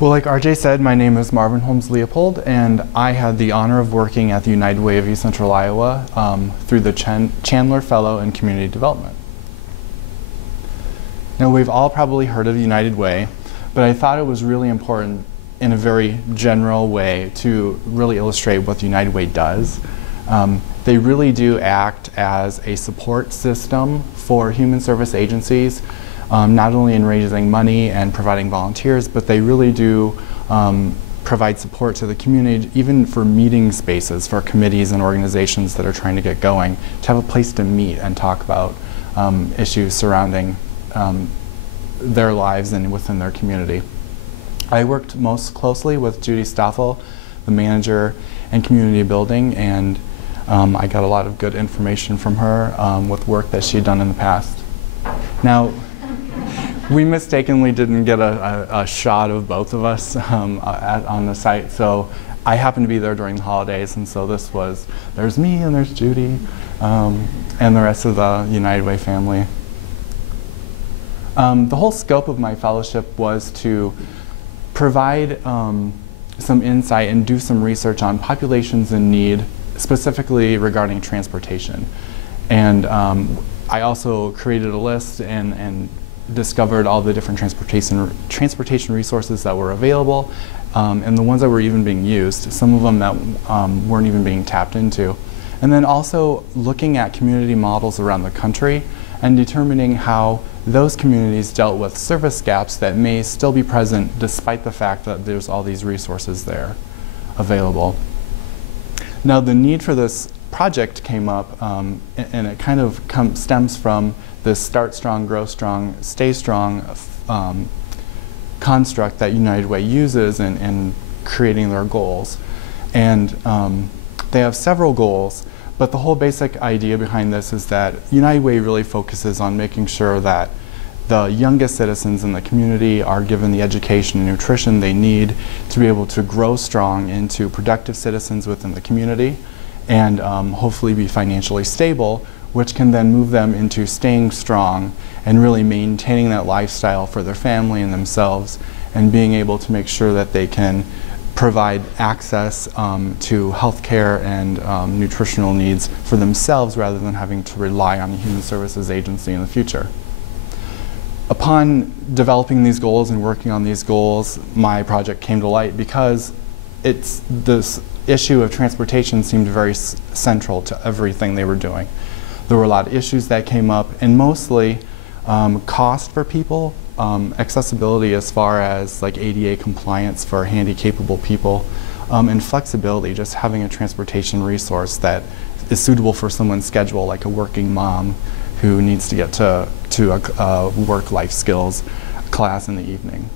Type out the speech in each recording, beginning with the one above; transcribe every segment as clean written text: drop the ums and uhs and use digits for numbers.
Well, like RJ said, my name is Marvin Holmes Leopold, and I had the honor of working at the United Way of East Central Iowa through the Chandler Fellow in Community Development. Now, we've all probably heard of United Way, but I thought it was really important in a very general way to really illustrate what the United Way does. They really do act as a support system for human service agencies, not only in raising money and providing volunteers, but they really do provide support to the community, even for meeting spaces for committees and organizations that are trying to get going, to have a place to meet and talk about issues surrounding their lives and within their community. I worked most closely with Judy Stoffel, the manager in community building, and I got a lot of good information from her with work that she'd done in the past. Now, we mistakenly didn't get a shot of both of us on the site, so I happened to be there during the holidays, and so this was, there's me and there's Judy and the rest of the United Way family. The whole scope of my fellowship was to provide some insight and do some research on populations in need, specifically regarding transportation. And I also created a list and discovered all the different transportation resources that were available and the ones that were even being used, some of them that weren't even being tapped into. And then also looking at community models around the country and determining how those communities dealt with service gaps that may still be present despite the fact that there's all these resources there available. Now, the need for this project came up, and it kind of stems from this start strong, grow strong, stay strong construct that United Way uses in creating their goals. And they have several goals, but the whole basic idea behind this is that United Way really focuses on making sure that the youngest citizens in the community are given the education and nutrition they need to be able to grow strong into productive citizens within the community and hopefully be financially stable, which can then move them into staying strong and really maintaining that lifestyle for their family and themselves, and being able to make sure that they can provide access to health care and nutritional needs for themselves rather than having to rely on a human services agency in the future. Upon developing these goals and working on these goals, my project came to light because this issue of transportation seemed very central to everything they were doing. There were a lot of issues that came up, and mostly cost for people, accessibility as far as like ADA compliance for handy-capable people, and flexibility, just having a transportation resource that is suitable for someone's schedule, like a working mom who needs to get to a work-life skills class in the evening.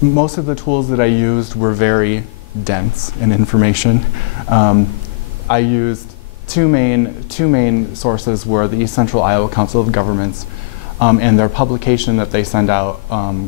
Most of the tools that I used were very dense in information. I used two main sources were the East Central Iowa Council of Governments and their publication that they send out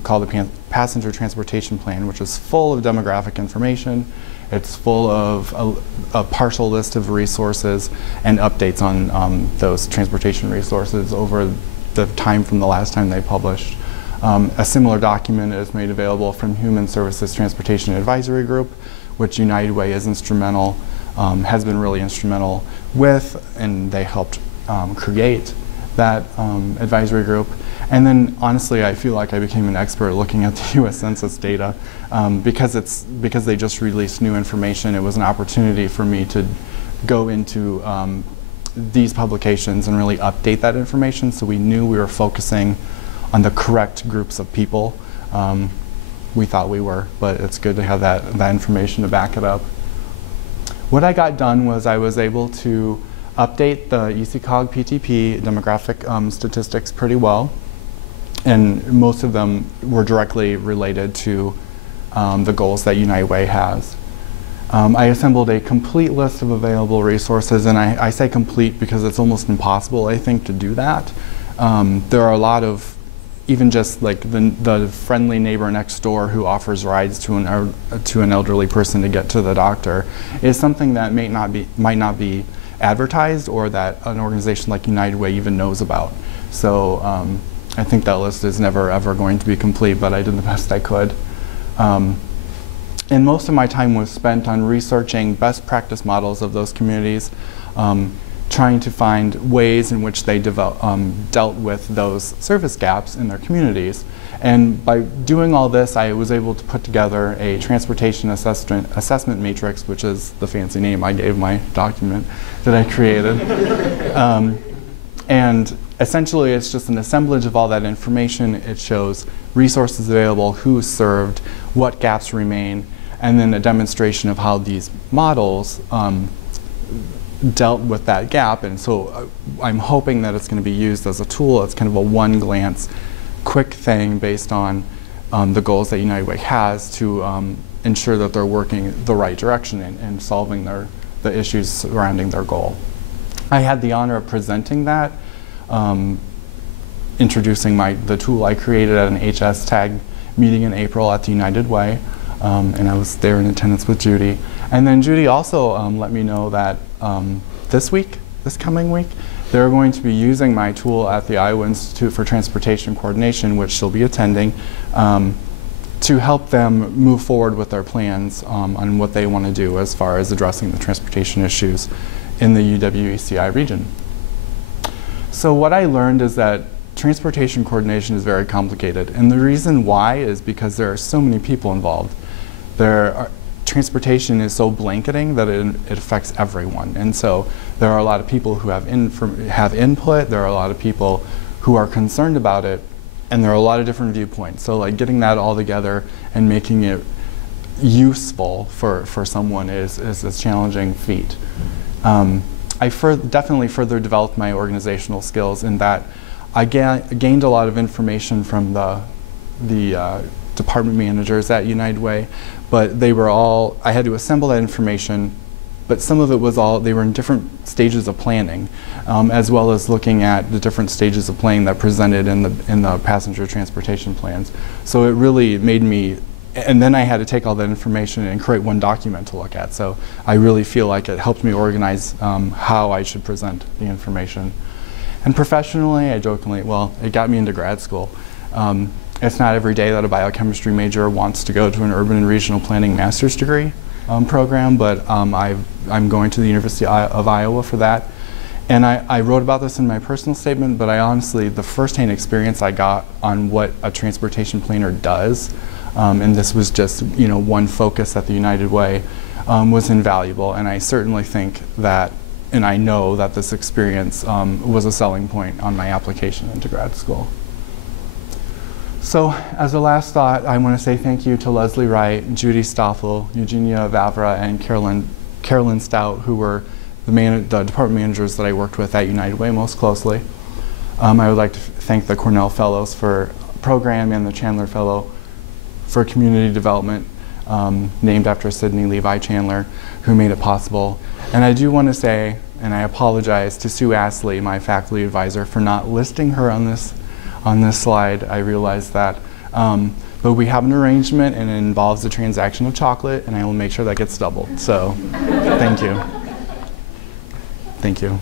called the Passenger Transportation Plan, which is full of demographic information. It's full of a partial list of resources and updates on those transportation resources over the time from the last time they published. A similar document is made available from Human Services Transportation Advisory Group, which United Way is instrumental, has been really instrumental with, and they helped create that advisory group. And then honestly, I feel like I became an expert looking at the US Census data because they just released new information. It was an opportunity for me to go into these publications and really update that information so we knew we were focusing on the correct groups of people. We thought we were, but it's good to have that information to back it up. What I got done was I was able to update the ECOG PTP demographic statistics pretty well, and most of them were directly related to the goals that United Way has. I assembled a complete list of available resources, and I say complete because it's almost impossible, I think, to do that. There are a lot of, even just like the friendly neighbor next door who offers rides to an elderly person to get to the doctor is something that might not be advertised or that an organization like United Way even knows about. So I think that list is never ever going to be complete, but I did the best I could. And most of my time was spent on researching best practice models of those communities, trying to find ways in which they dealt with those service gaps in their communities. And by doing all this, I was able to put together a transportation assessment matrix, which is the fancy name I gave my document that I created. And essentially, it's just an assemblage of all that information. It shows resources available, who's served, what gaps remain, and then a demonstration of how these models dealt with that gap. And so I'm hoping that it's going to be used as a tool. It's kind of a one-glance, quick thing based on the goals that United Way has to ensure that they're working the right direction and solving the issues surrounding their goal. I had the honor of presenting that, introducing the tool I created at an HS tag meeting in April at the United Way, and I was there in attendance with Judy. And then Judy also let me know that this coming week, they're going to be using my tool at the Iowa Institute for Transportation Coordination, which she'll be attending, to help them move forward with their plans on what they want to do as far as addressing the transportation issues in the UW-ECI region. So what I learned is that transportation coordination is very complicated, and the reason why is because there are so many people involved. Transportation is so blanketing that it affects everyone, and so there are a lot of people who have input, there are a lot of people who are concerned about it, and there are a lot of different viewpoints. So like getting that all together and making it useful for someone is a challenging feat. I definitely further developed my organizational skills in that I gained a lot of information from the department managers at United Way, but I had to assemble that information, but some of it was they were in different stages of planning, as well as looking at the different stages of planning that presented in the passenger transportation plans. So it really made me, and then I had to take all that information and create one document to look at. So I really feel like it helped me organize how I should present the information. And professionally, I jokingly, well, it got me into grad school. It's not every day that a biochemistry major wants to go to an urban and regional planning master's degree program, but I'm going to the University of Iowa for that. And I wrote about this in my personal statement, but I honestly, the firsthand experience I got on what a transportation planner does, and this was just one focus at the United Way, was invaluable. And I certainly think that, and I know that this experience was a selling point on my application into grad school. So as a last thought, I want to say thank you to Leslie Wright, Judy Stoffel, Eugenia Vavra, and Carolyn Stout, who were the department managers that I worked with at United Way most closely. I would like to thank the Cornell Fellows for program and the Chandler Fellow for community development, named after Sidney Levi Chandler, who made it possible. And I do want to say, and I apologize to Sue Astley, my faculty advisor, for not listing her on this slide. I realize that. But we have an arrangement, and it involves a transaction of chocolate, and I will make sure that gets doubled. So thank you. Thank you.